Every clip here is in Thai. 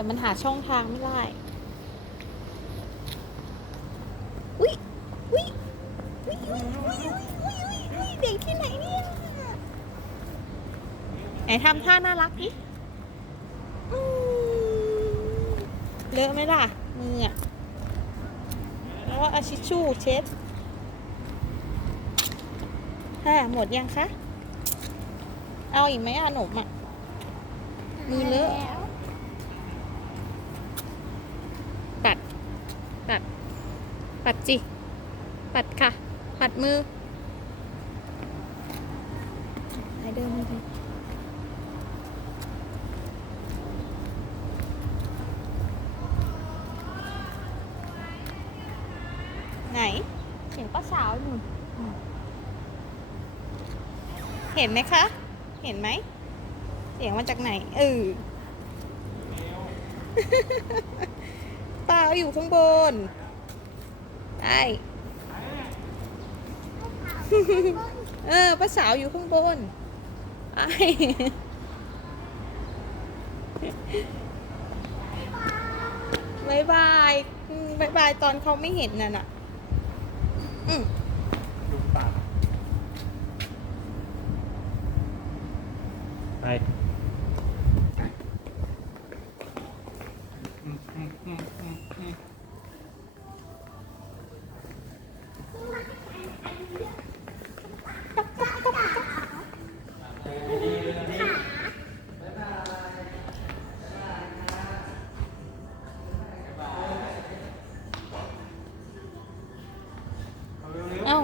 แต่มันหาช่องทางไม่ได้อุ้ยอุ้ยอุ้ยอุ้ยอุ้ยอุ้ยอุ้ยอุ้ยอุ้ยเด็กที่ไหนเนี่ยไหนทำท่าน่ารักดิอืมเลอะไหมล่ะมืออะแล้วว่าเอาชิชชู่เช็ดค่ะหมดยังคะ เอาอีกไหมอะขนมอะมือเลอะ ปัด ปัด ปัดจิ ปัดค่ะ ปัดมือไหนเดินมาดิไหนเสียงป้าสาวอยู่อืมเห็นไหมคะ เห็นไหม เสียงมาจากไหน เออป้าอยู่ข้างบน ไอเออป้าสาวอยู่ข้างบนไอบายบายบายบายตอนเขาไม่เห็นน่ะน่ะอืมดูปากไปอืมอืมอืมอืม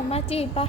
妈进给你